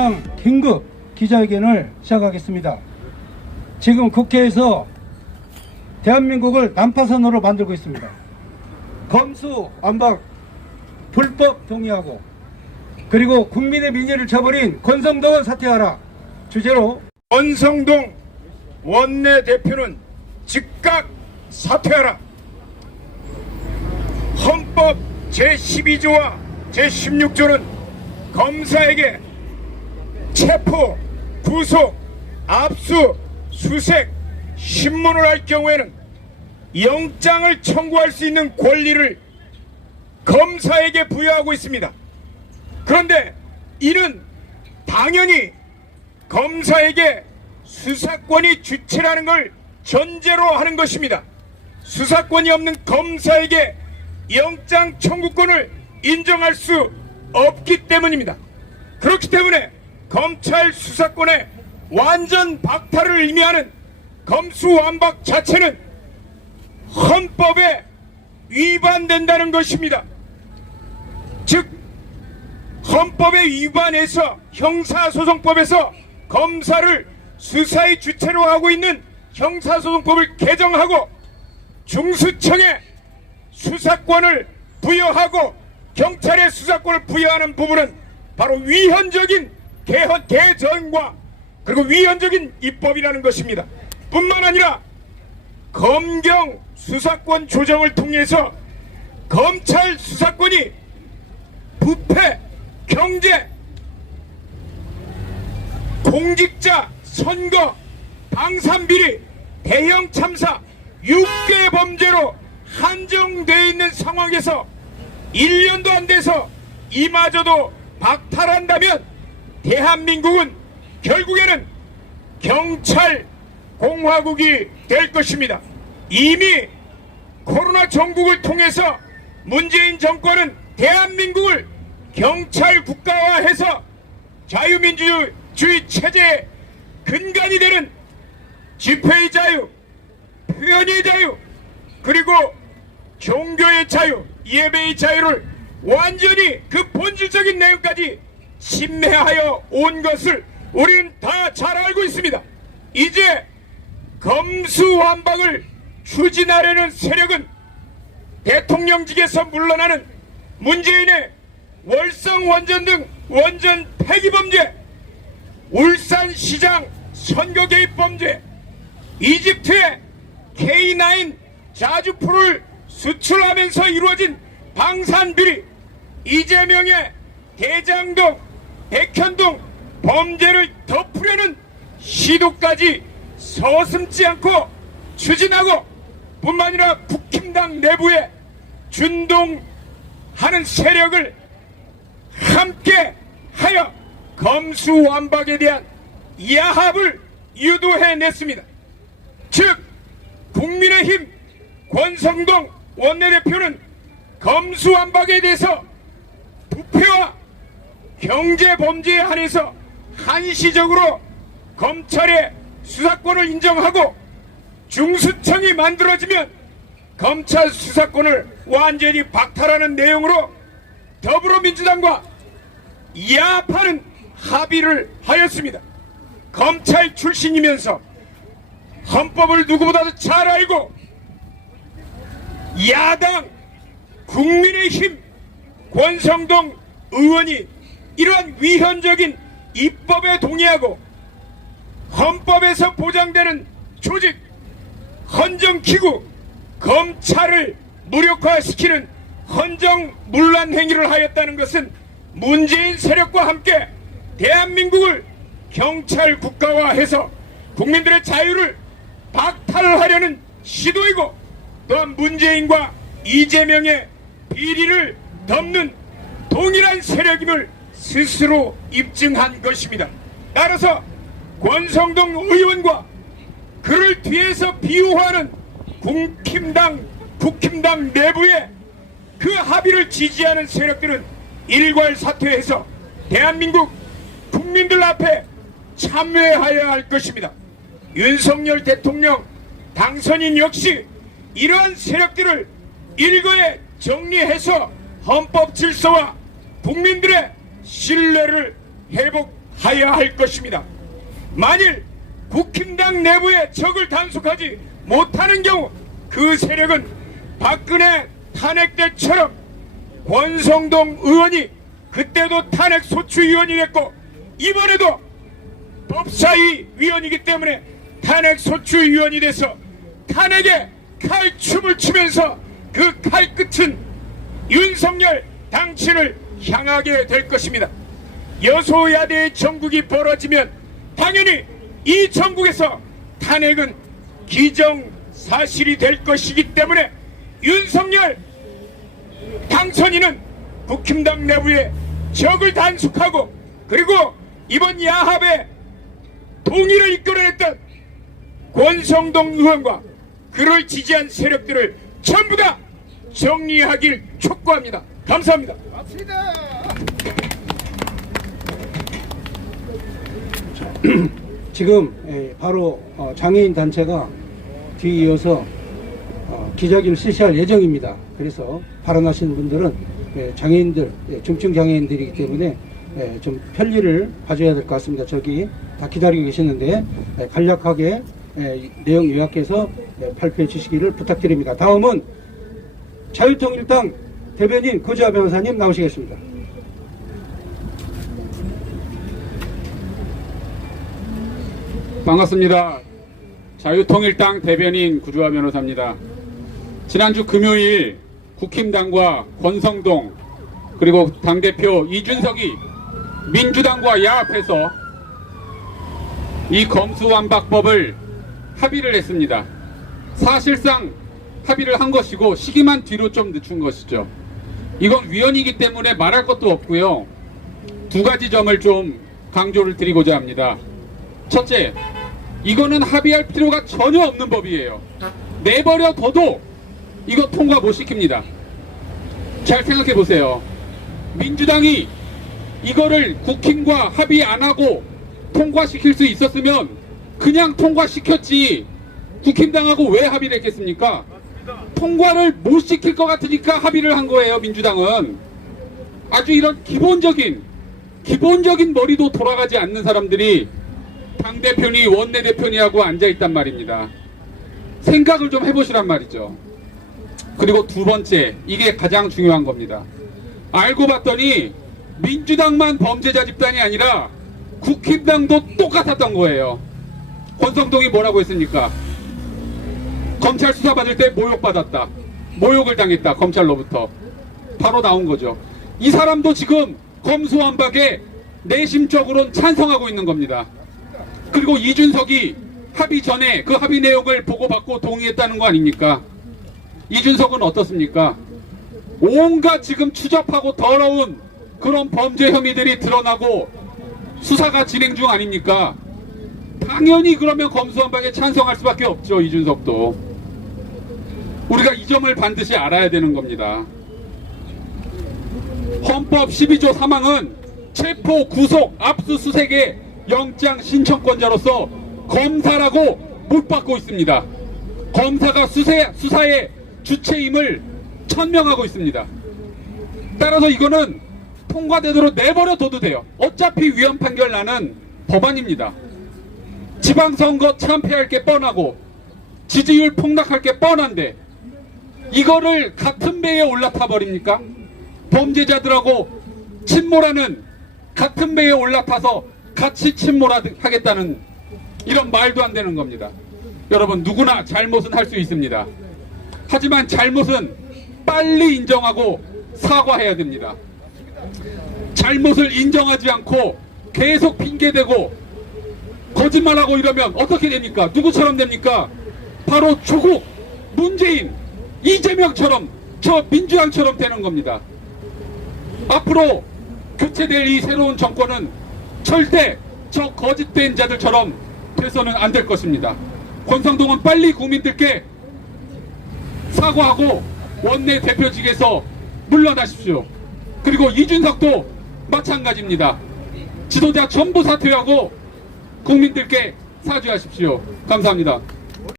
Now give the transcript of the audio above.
야당 긴급 기자회견을 시작하겠습니다. 지금 국회에서 대한민국을 난파선으로 만들고 있습니다. 검수완박 불법 동의하고 그리고 국민의 민의를 저버린 권성동은 사퇴하라 주제로 권성동 원내대표는 즉각 사퇴하라. 헌법 제12조와 제16조는 검사에게 체포, 구속, 압수, 수색, 신문을 할 경우에는 영장을 청구할 수 있는 권리를 검사에게 부여하고 있습니다. 그런데 이는 당연히 검사에게 수사권이 주체라는 걸 전제로 하는 것입니다. 수사권이 없는 검사에게 영장 청구권을 인정할 수 없기 때문입니다. 그렇기 때문에 검찰 수사권의 완전 박탈을 의미하는 검수완박 자체는 헌법에 위반된다는 것입니다. 즉 헌법에 위반해서 형사소송법에서 검사를 수사의 주체로 하고 있는 형사소송법을 개정하고 중수청에 수사권을 부여하고 경찰에 수사권을 부여하는 부분은 바로 위헌적인 개정과 그리고 위헌적인 입법이라는 것입니다. 뿐만 아니라 검경 수사권 조정을 통해서 검찰 수사권이 부패, 경제, 공직자, 선거, 방산비리, 대형 참사 6개 범죄로 한정되어 있는 상황에서 1년도 안 돼서 이마저도 박탈한다면 대한민국은 결국에는 경찰 공화국이 될 것입니다. 이미 코로나 정국을 통해서 문재인 정권은 대한민국을 경찰 국가화해서 자유민주주의 체제의 근간이 되는 집회의 자유, 표현의 자유, 그리고 종교의 자유, 예배의 자유를 완전히 그 본질적인 내용까지 침해하여 온 것을 우리는 다 잘 알고 있습니다. 이제 검수완박을 추진하려는 세력은 대통령직에서 물러나는 문재인의 월성 원전 등 원전 폐기범죄, 울산시장 선거 개입 범죄, 이집트의 K9 자주포를 수출하면서 이루어진 방산비리, 이재명의 대장동, 백현동 범죄를 덮으려는 시도까지 서슴지 않고 추진하고 뿐만 아니라 국힘당 내부에 준동하는 세력을 함께 하여 검수완박에 대한 야합을 유도해냈습니다. 즉 국민의힘 권성동 원내대표는 검수완박에 대해서 부패와 경제범죄에 한해서 한시적으로 검찰의 수사권을 인정하고 중수청이 만들어지면 검찰 수사권을 완전히 박탈하는 내용으로 더불어민주당과 야합하는 합의를 하였습니다. 검찰 출신이면서 헌법을 누구보다도 잘 알고 야당 국민의힘 권성동 의원이 이러한 위헌적인 입법에 동의하고 헌법에서 보장되는 조직, 헌정기구, 검찰을 무력화시키는 헌정문란 행위를 하였다는 것은 문재인 세력과 함께 대한민국을 경찰 국가화해서 국민들의 자유를 박탈하려는 시도이고 또한 문재인과 이재명의 비리를 덮는 동일한 세력임을 스스로 입증한 것입니다. 따라서 권성동 의원과 그를 뒤에서 비호하는 국힘당 내부의 그 합의를 지지하는 세력들은 일괄 사퇴해서 대한민국 국민들 앞에 참여해야 할 것입니다. 윤석열 대통령 당선인 역시 이러한 세력들을 일거에 정리해서 헌법 질서와 국민들의 신뢰를 회복하는 하여야 할 것입니다. 만일 국힘당 내부의 적을 단속하지 못하는 경우 그 세력은 박근혜 탄핵 때처럼 권성동 의원이 그때도 탄핵 소추위원이 됐고 이번에도 법사위 위원이기 때문에 탄핵 소추위원이 돼서 탄핵에 칼춤을 추면서 그 칼끝은 윤석열 당신을 향하게 될 것입니다. 여소야대의 정국이 벌어지면 당연히 이 정국에서 탄핵은 기정사실이 될 것이기 때문에 윤석열 당선인은 국힘당 내부의 적을 단속하고 그리고 이번 야합의 동의를 이끌어냈던 권성동 의원과 그를 지지한 세력들을 전부 다 정리하길 촉구합니다. 감사합니다. 지금 바로 장애인 단체가 뒤이어서 기자회견을 실시할 예정입니다. 그래서 발언하시는 분들은 장애인들, 중증 장애인들이기 때문에 좀 편리를 봐줘야 될 것 같습니다. 저기 다 기다리고 계시는데 간략하게 내용 요약해서 발표해 주시기를 부탁드립니다. 다음은 자유통일당 대변인 구주아 변호사님 나오시겠습니다. 반갑습니다. 자유통일당 대변인 구주아 변호사입니다. 지난주 금요일 국힘당과 권성동 그리고 당대표 이준석이 민주당과 야합해서 이 검수완박법을 합의를 했습니다. 사실상 합의를 한 것이고 시기만 뒤로 좀 늦춘 것이죠. 이건 위헌이기 때문에 말할 것도 없고요. 두 가지 점을 좀 강조를 드리고자 합니다. 첫째, 이거는 합의할 필요가 전혀 없는 법이에요. 내버려 둬도 이거 통과 못 시킵니다. 잘 생각해 보세요. 민주당이 이거를 국힘과 합의 안 하고 통과시킬 수 있었으면 그냥 통과시켰지 국힘당하고 왜 합의를 했겠습니까? 통과를 못 시킬 것 같으니까 합의를 한 거예요. 민주당은 아주 이런 기본적인 머리도 돌아가지 않는 사람들이 당대표니 원내대표니 하고 앉아있단 말입니다. 생각을 좀 해보시란 말이죠. 그리고 두 번째, 이게 가장 중요한 겁니다. 알고 봤더니 민주당만 범죄자 집단이 아니라 국힘당도 똑같았던 거예요. 권성동이 뭐라고 했습니까? 검찰 수사받을 때 모욕받았다. 모욕을 당했다. 검찰로부터. 바로 나온 거죠. 이 사람도 지금 검수완박에 내심적으로는 찬성하고 있는 겁니다. 그리고 이준석이 합의 전에 그 합의 내용을 보고받고 동의했다는 거 아닙니까? 이준석은 어떻습니까? 온갖 지금 추잡하고 더러운 그런 범죄 혐의들이 드러나고 수사가 진행 중 아닙니까? 당연히 그러면 검수완박에 찬성할 수밖에 없죠. 이준석도. 우리가 이 점을 반드시 알아야 되는 겁니다. 헌법 12조 3항은 체포, 구속, 압수수색의 영장 신청권자로서 검사라고 못 받고 있습니다. 검사가 수사의 주체임을 천명하고 있습니다. 따라서 이거는 통과되도록 내버려 둬도 돼요. 어차피 위헌 판결 나는 법안입니다. 지방선거 참패할 게 뻔하고 지지율 폭락할 게 뻔한데 이거를 같은 배에 올라타 버립니까? 범죄자들하고 침몰하는 같은 배에 올라타서 같이 침몰하겠다는 이런 말도 안 되는 겁니다. 여러분, 누구나 잘못은 할 수 있습니다. 하지만 잘못은 빨리 인정하고 사과해야 됩니다. 잘못을 인정하지 않고 계속 핑계대고 거짓말하고 이러면 어떻게 됩니까? 누구처럼 됩니까? 바로 조국, 문재인, 이재명처럼 저 민주당처럼 되는 겁니다. 앞으로 교체될 이 새로운 정권은 절대 저 거짓된 자들처럼 돼서는 안 될 것입니다. 권성동은 빨리 국민들께 사과하고 원내 대표직에서 물러나십시오. 그리고 이준석도 마찬가지입니다. 지도자 전부 사퇴하고 국민들께 사죄하십시오. 감사합니다.